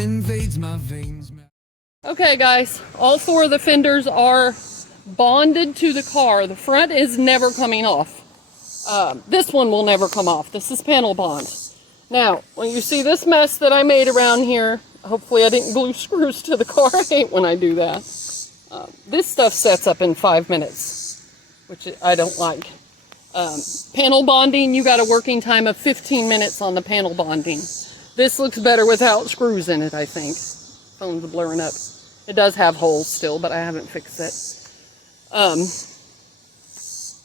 invades my veins. Okay guys, all 4 of the fenders are bonded to the car. The front is never coming off. This one will never come off. This is panel bond. Now, when you see this mess that I made around here, hopefully I didn't glue screws to the car. I hate when I do that. This stuff sets up in 5 minutes, which I don't like. Panel bonding, you got a working time of 15 minutes on the panel bonding. This looks better without screws in it, I think. Phone's blurring up. It does have holes still, but I haven't fixed it.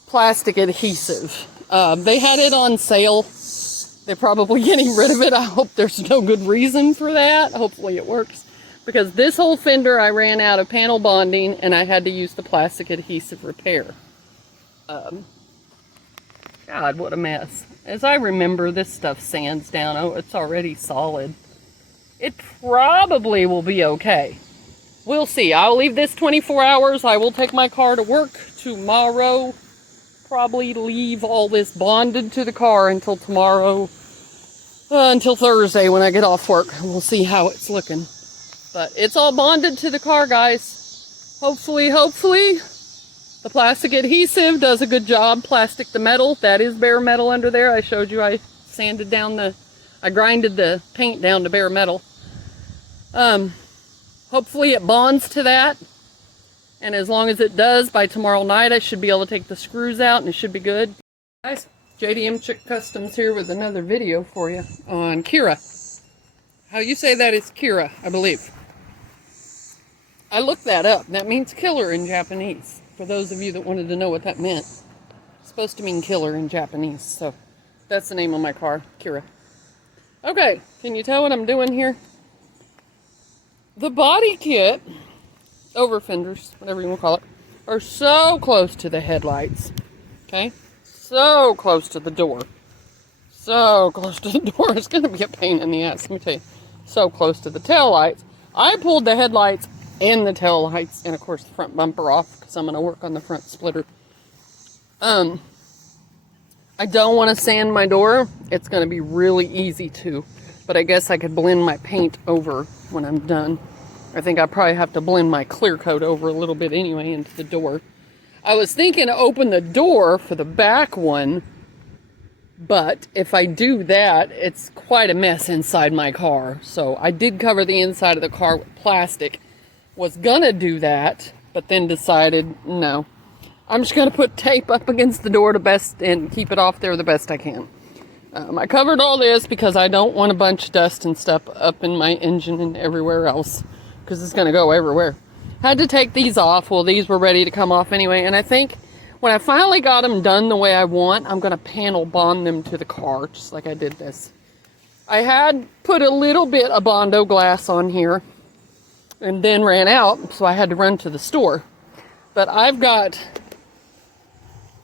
Plastic adhesive. They had it on sale. They're probably getting rid of it. I hope there's no good reason for that. Hopefully it works. Because this whole fender I ran out of panel bonding and I had to use the plastic adhesive repair. God, what a mess. As I remember, this stuff sands down. Oh, it's already solid. It probably will be okay. We'll see. I'll leave this 24 hours. I will take my car to work tomorrow. Probably leave all this bonded to the car until tomorrow, until Thursday when I get off work. We'll see how it's looking. But it's all bonded to the car, guys. Hopefully, the plastic adhesive does a good job. Plastic to metal, that is bare metal under there. I showed you I sanded down I grinded the paint down to bare metal. Hopefully it bonds to that. And as long as it does, by tomorrow night, I should be able to take the screws out and it should be good. Guys, JDM Chick Customs here with another video for you on Kira. How you say that is Kira, I believe. I looked that up. That means killer in Japanese. For those of you that wanted to know what that meant. It's supposed to mean killer in Japanese. So that's the name of my car, Kira. Okay, can you tell what I'm doing here? The body kit, over fenders, whatever you want to call it, are so close to the headlights, okay? So close to the door. So close to the door. It's going to be a pain in the ass, let me tell you. So close to the tail lights. I pulled the headlights and the tail lights, and of course the front bumper off, because I'm going to work on the front splitter. I don't want to sand my door. It's going to be really easy to. But I guess I could blend my paint over when I'm done. I think I probably have to blend my clear coat over a little bit anyway into the door. I was thinking to open the door for the back one. But if I do that, it's quite a mess inside my car. So I did cover the inside of the car with plastic. Was gonna do that, but then decided, no. I'm just gonna put tape up against the door and keep it off there the best I can. I covered all this because I don't want a bunch of dust and stuff up in my engine and everywhere else, because it's going to go everywhere. Had to take these off. Well, these were ready to come off anyway, and I think when I finally got them done the way I want, I'm going to panel bond them to the car, just like I did this. I had put a little bit of Bondo glass on here, and then ran out, so I had to run to the store. But I've got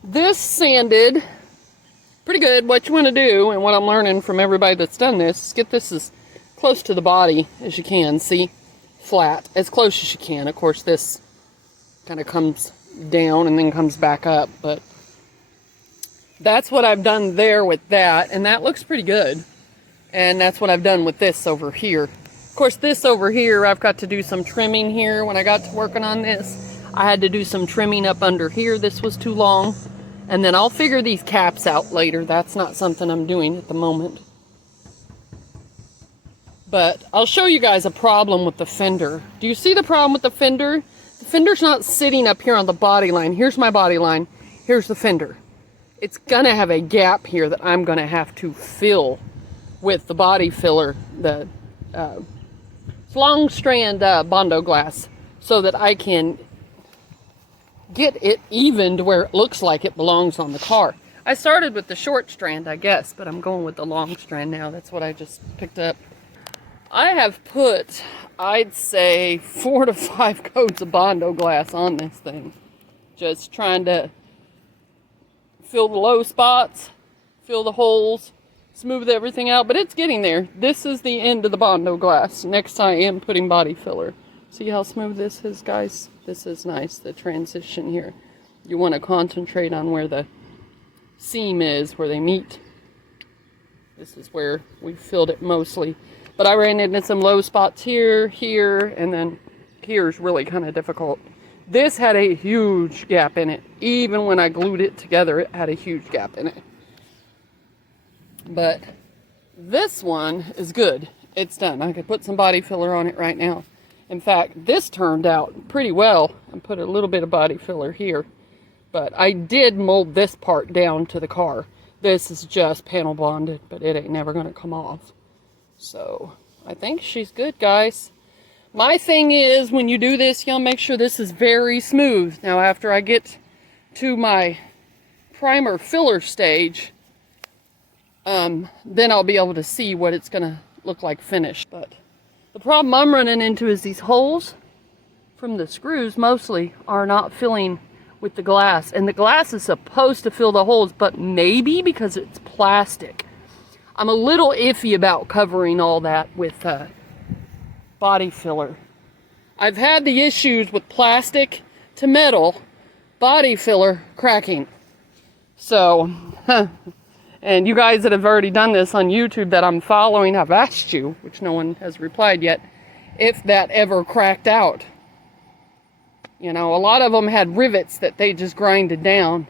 this sanded pretty good. What you want to do, and what I'm learning from everybody that's done this, is get this as close to the body as you can. See? Flat. As close as you can. Of course, this kind of comes down and then comes back up. But that's what I've done there with that. And that looks pretty good. And that's what I've done with this over here. Of course, this over here, I've got to do some trimming here. When I got to working on this, I had to do some trimming up under here. This was too long. And then I'll figure these caps out later. That's not something I'm doing at the moment. But I'll show you guys a problem with the fender. Do you see the problem with the fender? The fender's not sitting up here on the body line. Here's my body line. Here's the fender. It's going to have a gap here that I'm going to have to fill with the body filler, the long strand Bondo glass, so that I can get it even to where it looks like it belongs on the car. I started with the short strand, I guess, but I'm going with the long strand now. That's what I just picked up. I have put, I'd say, 4 to 5 coats of Bondo glass on this thing. Just trying to fill the low spots, fill the holes, smooth everything out, but it's getting there. This is the end of the Bondo glass. Next I am putting body filler. See how smooth this is, guys? This is nice, the transition here. You want to concentrate on where the seam is, where they meet. This is where we filled it mostly. But I ran into some low spots here, and then here's really kind of difficult. This had a huge gap in it. Even when I glued it together, it had a huge gap in it. But this one is good. It's done. I could put some body filler on it right now. In fact, this turned out pretty well. I put a little bit of body filler here. But I did mold this part down to the car. This is just panel bonded, but it ain't never going to come off. So, I think she's good, guys. My thing is, when you do this, you'll make sure this is very smooth. Now, after I get to my primer filler stage, then I'll be able to see what it's going to look like finished. But the problem I'm running into is these holes from the screws mostly are not filling with the glass. And the glass is supposed to fill the holes, but maybe because it's plastic. I'm a little iffy about covering all that with body filler. I've had the issues with plastic to metal body filler cracking. So, and you guys that have already done this on YouTube that I'm following, I've asked you, which no one has replied yet, if that ever cracked out. You know, a lot of them had rivets that they just grinded down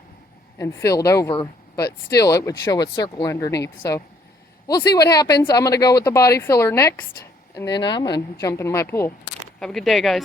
and filled over, but still it would show a circle underneath. So we'll see what happens. I'm going to go with the body filler next, and then I'm going to jump in my pool. Have a good day, guys.